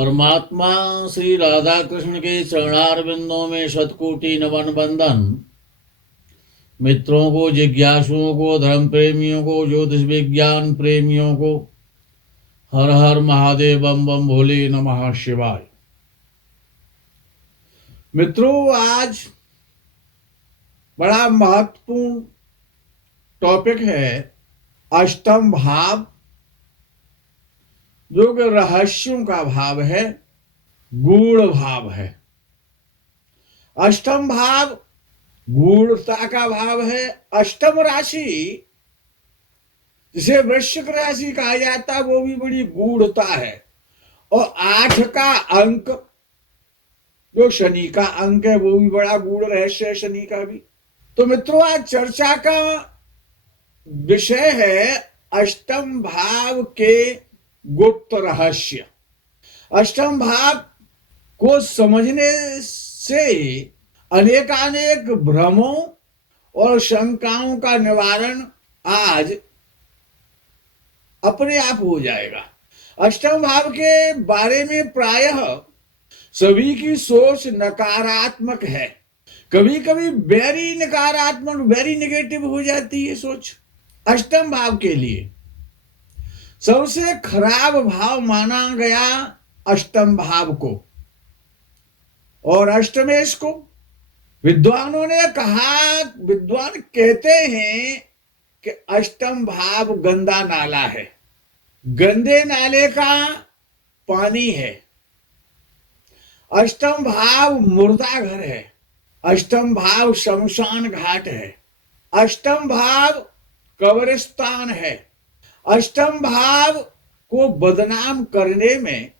परमात्मा श्री राधा कृष्ण के चरणारविंदों में शतकोटि नमन बंदन। मित्रों को, जिज्ञासुओं को, धर्म प्रेमियों को, ज्योतिष विज्ञान प्रेमियों को हर हर महादेव, बम बम भोले, नमः शिवाय। मित्रों, आज बड़ा महत्वपूर्ण टॉपिक है अष्टम भाव, जो कि रहस्यों का भाव है, गूढ़ भाव है। अष्टम भाव गूढ़ता का भाव है। अष्टम राशि, जिसे वृश्चिक राशि कहा जाता है, वो भी बड़ी गूढ़ता है। और 8 का अंक, जो शनि का अंक है, वो भी बड़ा गूढ़ रहस्य है, शनि का भी। तो मित्रों, आज चर्चा का विषय है अष्टम भाव के गुप्त रहस्य। अष्टम भाव को समझने से अनेकानेक भ्रमों और शंकाओं का निवारण आज अपने आप हो जाएगा। अष्टम भाव के बारे में प्रायः सभी की सोच नकारात्मक है। कभी कभी वेरी नकारात्मक, वेरी नेगेटिव हो जाती है सोच। अष्टम भाव के लिए सबसे खराब भाव माना गया अष्टम भाव को और अष्टमेश को। विद्वानों ने कहा, विद्वान कहते हैं कि अष्टम भाव गंदा नाला है, गंदे नाले का पानी है। अष्टम भाव मुर्दा घर है, अष्टम भाव शमशान घाट है, अष्टम भाव कब्रिस्तान है। अष्टम भाव को बदनाम करने में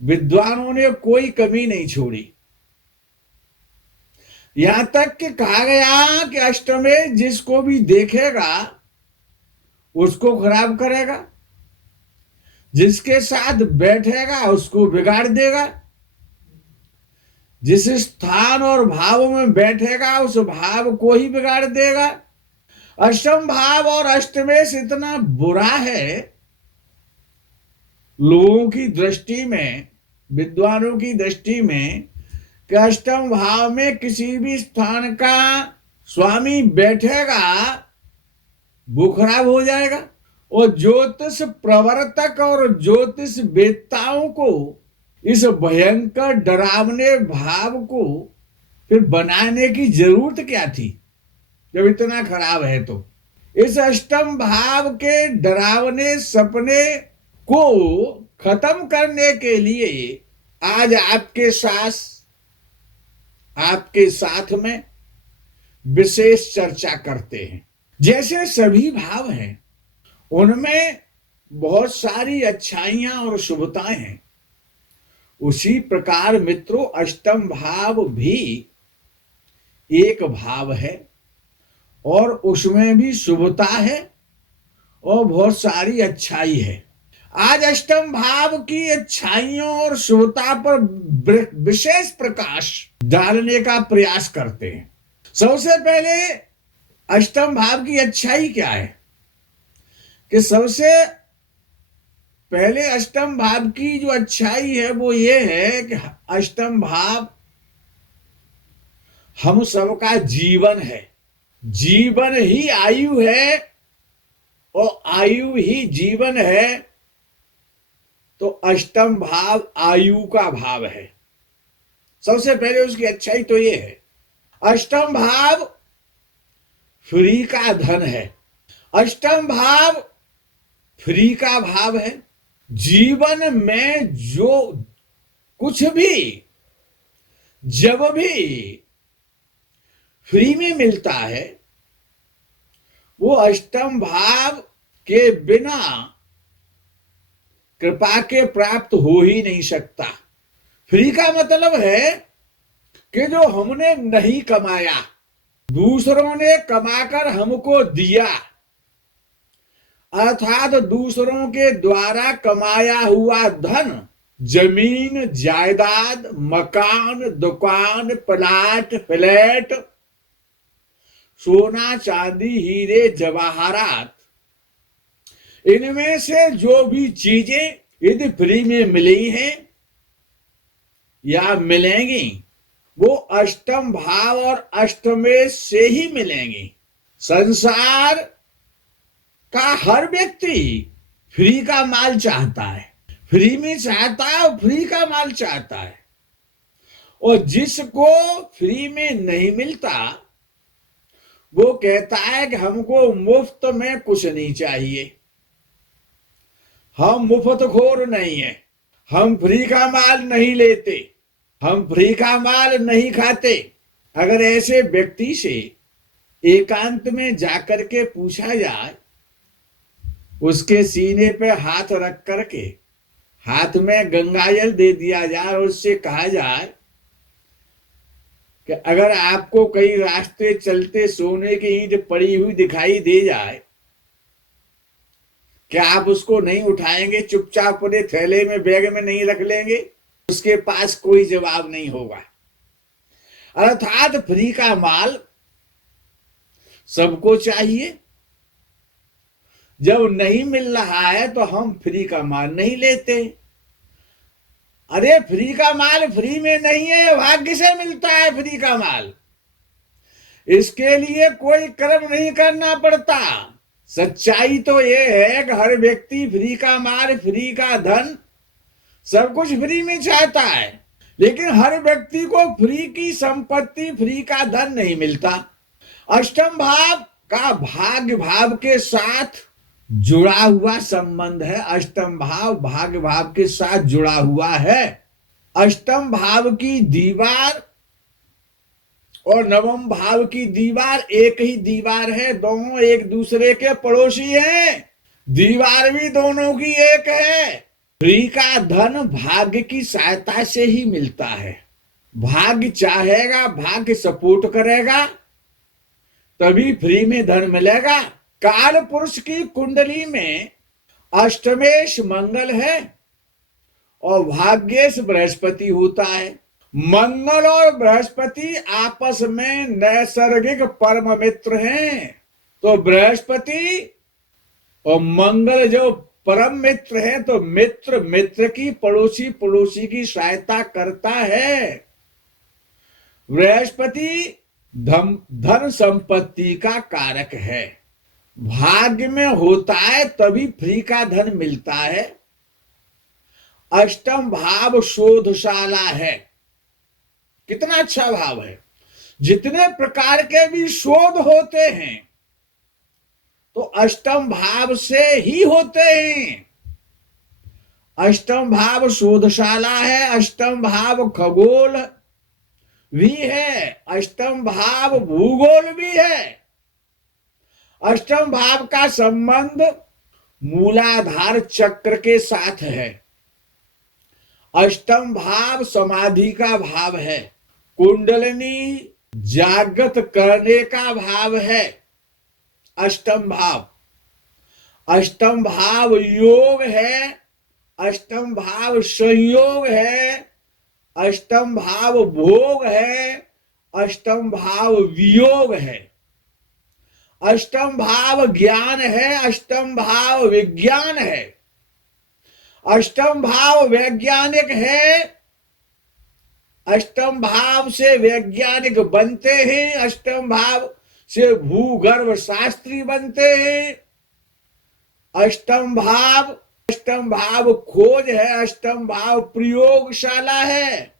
विद्वानों ने कोई कमी नहीं छोड़ी। यहां तक कि कहा गया कि अष्टमेश जिसको भी देखेगा उसको खराब करेगा, जिसके साथ बैठेगा उसको बिगाड़ देगा, जिस स्थान और भाव में बैठेगा उस भाव को ही बिगाड़ देगा। अष्टम भाव और अष्टमेश इतना बुरा है लोगों की दृष्टि में, विद्वानों की दृष्टि में, कि अष्टम भाव में किसी भी स्थान का स्वामी बैठेगा वो खराब हो जाएगा। और ज्योतिष प्रवर्तक और ज्योतिष वेत्ताओं को इस भयंकर डरावने भाव को फिर बनाने की जरूरत क्या थी, जब इतना खराब है। तो इस अष्टम भाव के डरावने सपने को खत्म करने के लिए आज आपके साथ में विशेष चर्चा करते हैं। जैसे सभी भाव हैं उनमें बहुत सारी अच्छाइयां और शुभताएं हैं, उसी प्रकार मित्रों अष्टम भाव भी एक भाव है और उसमें भी शुभता है और बहुत सारी अच्छाई है। आज अष्टम भाव की अच्छाइयों और शुभता पर विशेष प्रकाश डालने का प्रयास करते हैं। सबसे पहले अष्टम भाव की अच्छाई क्या है, कि सबसे पहले अष्टम भाव की जो अच्छाई है वो ये है कि अष्टम भाव हम सबका जीवन है। जीवन ही आयु है और आयु ही जीवन है, तो अष्टम भाव आयु का भाव है। सबसे पहले उसकी अच्छाई तो ये है। अष्टम भाव फ्री का धन है, अष्टम भाव फ्री का भाव है। जीवन में जो कुछ भी जब भी फ्री में मिलता है वो अष्टम भाव के बिना कृपा के प्राप्त हो ही नहीं सकता। फ्री का मतलब है कि जो हमने नहीं कमाया, दूसरों ने कमाकर हमको दिया, अर्थात दूसरों के द्वारा कमाया हुआ धन, जमीन, जायदाद, मकान, दुकान, प्लाट, फ्लैट, सोना, चांदी, हीरे, जवाहरात, इनमें से जो भी चीजें यदि फ्री में मिली हैं या मिलेंगी वो अष्टम भाव और अष्टमेश से ही मिलेंगी। संसार का हर व्यक्ति फ्री का माल चाहता है, फ्री में चाहता है और फ्री का माल चाहता है। और जिसको फ्री में नहीं मिलता वो कहता है कि हमको मुफ्त में कुछ नहीं चाहिए, हम मुफ्तखोर नहीं है, हम फ्री का माल नहीं लेते, हम फ्री का माल नहीं खाते। अगर ऐसे व्यक्ति से एकांत में जाकर के पूछा जाए, उसके सीने पे हाथ रख करके हाथ में गंगाजल दे दिया जाए और उससे कहा जाए कि अगर आपको कई रास्ते चलते सोने की ईंट पड़ी हुई दिखाई दे जाए, क्या आप उसको नहीं उठाएंगे, चुपचाप अपने थैले में बैग में नहीं रख लेंगे? उसके पास कोई जवाब नहीं होगा। अर्थात फ्री का माल सबको चाहिए। जब नहीं मिल रहा है तो हम फ्री का माल नहीं लेते। अरे फ्री का माल फ्री में नहीं है, भाग्य से मिलता है फ्री का माल। इसके लिए कोई कर्म नहीं करना पड़ता। सच्चाई तो ये है कि हर व्यक्ति फ्री का माल, फ्री का धन, सब कुछ फ्री में चाहता है, लेकिन हर व्यक्ति को फ्री की संपत्ति, फ्री का धन नहीं मिलता। अष्टम भाव का भाग्य भाव के साथ जुड़ा हुआ संबंध है। अष्टम भाव भाग्य भाव के साथ जुड़ा हुआ है। अष्टम भाव की दीवार और नवम भाव की दीवार एक ही दीवार है, दोनों एक दूसरे के पड़ोसी हैं। दीवार भी दोनों की एक है। फ्री का धन भाग्य की सहायता से ही मिलता है। भाग्य चाहेगा, भाग्य सपोर्ट करेगा, तभी फ्री में धन मिलेगा। काल पुरुष की कुंडली में अष्टमेश मंगल है और भाग्येश बृहस्पति होता है। मंगल और बृहस्पति आपस में नैसर्गिक परम मित्र हैं। तो बृहस्पति और मंगल जो परम मित्र हैं, तो मित्र मित्र की, पड़ोसी पड़ोसी की सहायता करता है। बृहस्पति धन संपत्ति का कारक है। भाग्य में होता है तभी फ्री का धन मिलता है। अष्टम भाव शोधशाला है। कितना अच्छा भाव है। जितने प्रकार के भी शोध होते हैं तो अष्टम भाव से ही होते हैं। अष्टम भाव शोधशाला है। अष्टम भाव खगोल भी है, अष्टम भाव भूगोल भी है। अष्टम भाव का संबंध मूलाधार चक्र के साथ है। अष्टम भाव समाधि का भाव है। कुंडलिनी जागृत करने का भाव है अष्टम भाव। अष्टम भाव योग है, अष्टम भाव संयोग है, अष्टम भाव भोग है, अष्टम भाव वियोग है। अष्टम भाव ज्ञान है, अष्टम भाव विज्ञान है। अष्टम भाव वैज्ञानिक है, अष्टम भाव से वैज्ञानिक बनते हैं, अष्टम भाव से भूगर्भ शास्त्री बनते हैं। अष्टम भाव खोज है, अष्टम भाव प्रयोगशाला है,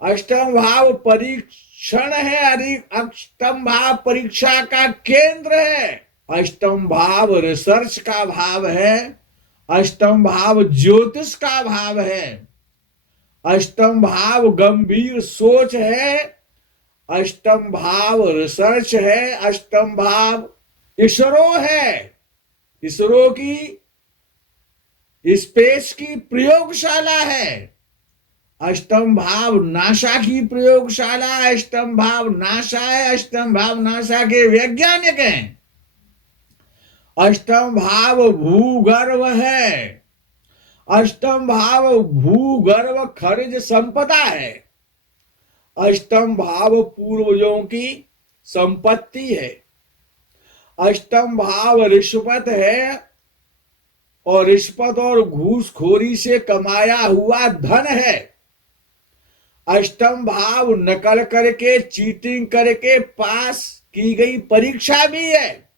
अष्टम भाव परीक्षण है, अष्टम भाव परीक्षा का केंद्र है। अष्टम भाव रिसर्च का भाव है, अष्टम भाव ज्योतिष का भाव है, अष्टम भाव गंभीर सोच है, अष्टम भाव रिसर्च है, अष्टम भाव इसरो है, इसरो की स्पेस की प्रयोगशाला है। अष्टम भाव नासा की प्रयोगशाला, अष्टम भाव नासा है, अष्टम भाव नासा के वैज्ञानिक हैं। अष्टम भाव भूगर्भ है, अष्टम भाव भूगर्भ खनिज संपदा है, अष्टम भाव पूर्वजों की संपत्ति है, अष्टम भाव रिश्वत है और रिश्वत और घूसखोरी से कमाया हुआ धन है। अष्टम भाव नकल करके, चीटिंग करके पास की गई परीक्षा भी है।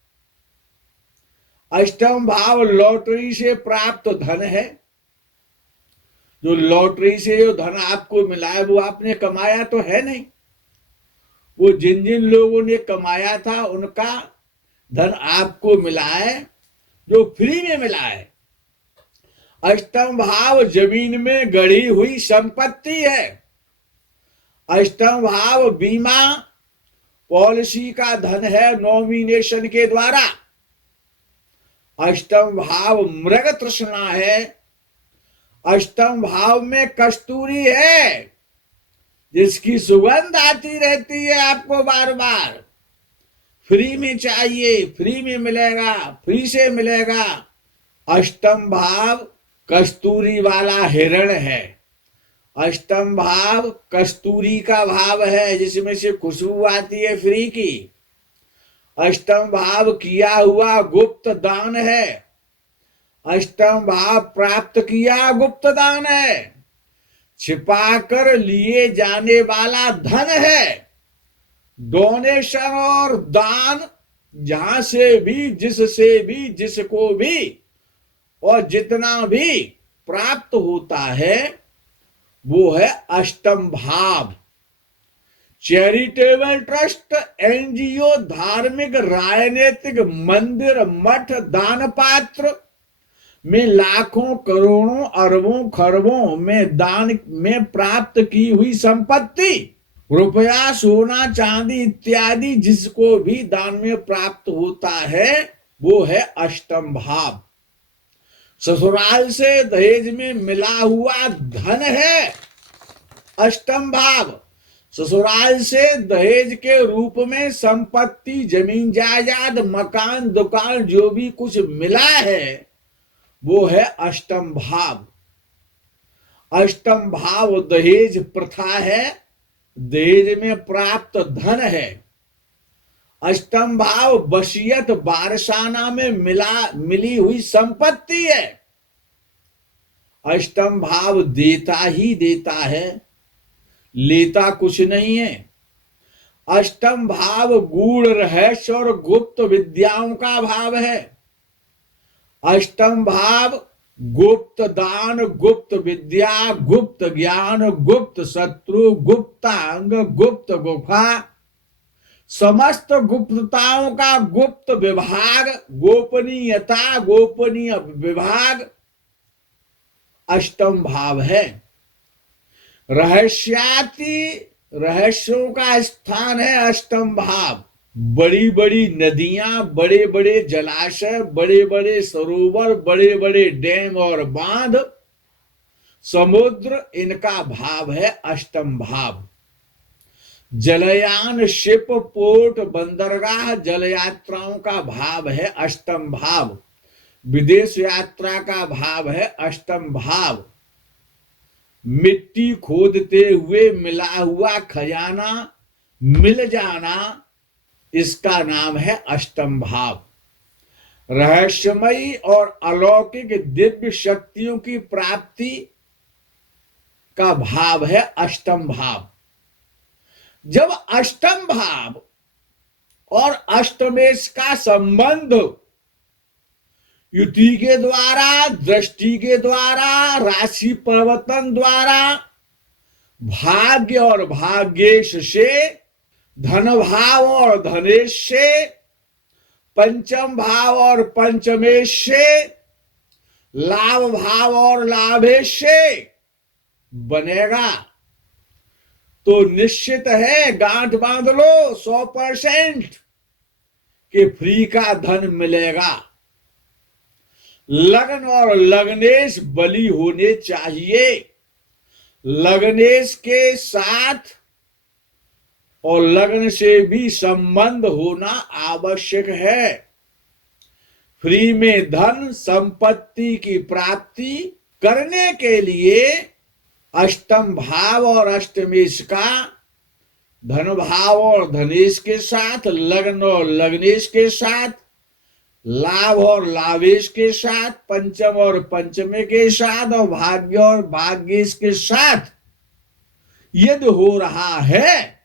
अष्टम भाव लॉटरी से प्राप्त धन है। जो लॉटरी से जो धन आपको मिला है वो आपने कमाया तो है नहीं, वो जिन जिन लोगों ने कमाया था उनका धन आपको मिला है, जो फ्री में मिला है। अष्टम भाव जमीन में गढ़ी हुई संपत्ति है। अष्टम भाव बीमा पॉलिसी का धन है, नॉमिनेशन के द्वारा। अष्टम भाव मृग तृष्णा है। अष्टम भाव में कस्तूरी है, जिसकी सुगंध आती रहती है आपको बार बार। फ्री में चाहिए, फ्री में मिलेगा, फ्री से मिलेगा। अष्टम भाव कस्तूरी वाला हिरण है। अष्टम भाव कस्तूरी का भाव है, जिसमें से खुशबू आती है फ्री की। अष्टम भाव किया हुआ गुप्त दान है। अष्टम भाव प्राप्त किया गुप्त दान है। छिपाकर लिए जाने वाला धन है। डोनेशन और दान जहां से भी, जिससे भी, जिसको भी और जितना भी प्राप्त होता है वो है अष्टम भाव। चैरिटेबल ट्रस्ट, एनजीओ, धार्मिक, राजनीतिक, मंदिर, मठ, दान पात्र में लाखों, करोड़ों, अरबों, खरबों में दान में प्राप्त की हुई संपत्ति, रुपया, सोना, चांदी इत्यादि जिसको भी दान में प्राप्त होता है वो है अष्टम भाव। ससुराल से दहेज में मिला हुआ धन है अष्टम भाव। ससुराल से दहेज के रूप में संपत्ति, जमीन जायदाद, मकान, दुकान जो भी कुछ मिला है वो है अष्टम भाव। अष्टम भाव दहेज प्रथा है, दहेज में प्राप्त धन है। अष्टम भाव वसीयत, वारसाना में मिली हुई संपत्ति है। अष्टम भाव देता ही देता है, लेता कुछ नहीं है। अष्टम भाव गूढ़ रहस्य और गुप्त विद्याओं का भाव है। अष्टम भाव गुप्त दान, गुप्त विद्या, गुप्त ज्ञान, गुप्त शत्रु, गुप्तांग, गुप्त गुफा, समस्त गुप्तताओं का गुप्त विभाग, गोपनीयता, गोपनीय विभाग अष्टम भाव है। रहस्याति, रहस्यों का स्थान है अष्टम भाव। बड़ी बड़ी नदियां, बड़े बड़े जलाशय, बड़े बड़े सरोवर, बड़े बड़े डैम और बांध, समुद्र, इनका भाव है अष्टम भाव। जलयान, शिप, पोर्ट, बंदरगाह, जल यात्राओं का भाव है अष्टम भाव। विदेश यात्रा का भाव है अष्टम भाव। मिट्टी खोदते हुए मिला हुआ खजाना मिल जाना, इसका नाम है अष्टम भाव। रहस्यमयी और अलौकिक दिव्य शक्तियों की प्राप्ति का भाव है अष्टम भाव। जब अष्टम भाव और अष्टमेश का संबंध युति के द्वारा, दृष्टि के द्वारा, राशि परिवर्तन द्वारा, भाग्य और भाग्येश से, धन भाव और धनेश से, पंचम भाव और पंचमेश से, लाभ भाव और लाभेश से बनेगा तो निश्चित है, गांठ बांध लो 100% कि फ्री का धन मिलेगा। लग्न और लग्नेश बलि होने चाहिए। लग्नेश के साथ और लग्न से भी संबंध होना आवश्यक है। फ्री में धन संपत्ति की प्राप्ति करने के लिए अष्टम भाव और अष्टमेश का, धन भाव और धनेश के साथ, लग्न और लग्नेश के साथ, लाभ और लाभेश के साथ, पंचम और पंचमे के साथ और भाग्य और भाग्येश के साथ यदि हो रहा है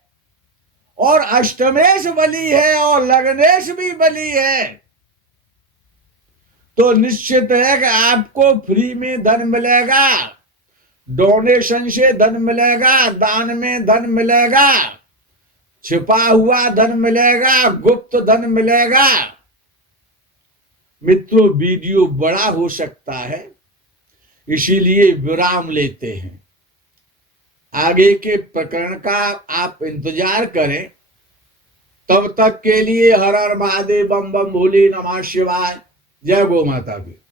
और अष्टमेश बली है और लग्नेश भी बली है, तो निश्चित है कि आपको फ्री में धन मिलेगा, डोनेशन से धन मिलेगा, दान में धन मिलेगा, छिपा हुआ धन मिलेगा, गुप्त धन मिलेगा। मित्रों, वीडियो बड़ा हो सकता है, इसीलिए विराम लेते हैं। आगे के प्रकरण का आप इंतजार करें। तब तक के लिए हर हर महादेव, बम बम भोले, नमः शिवाय। जय गौ माता की।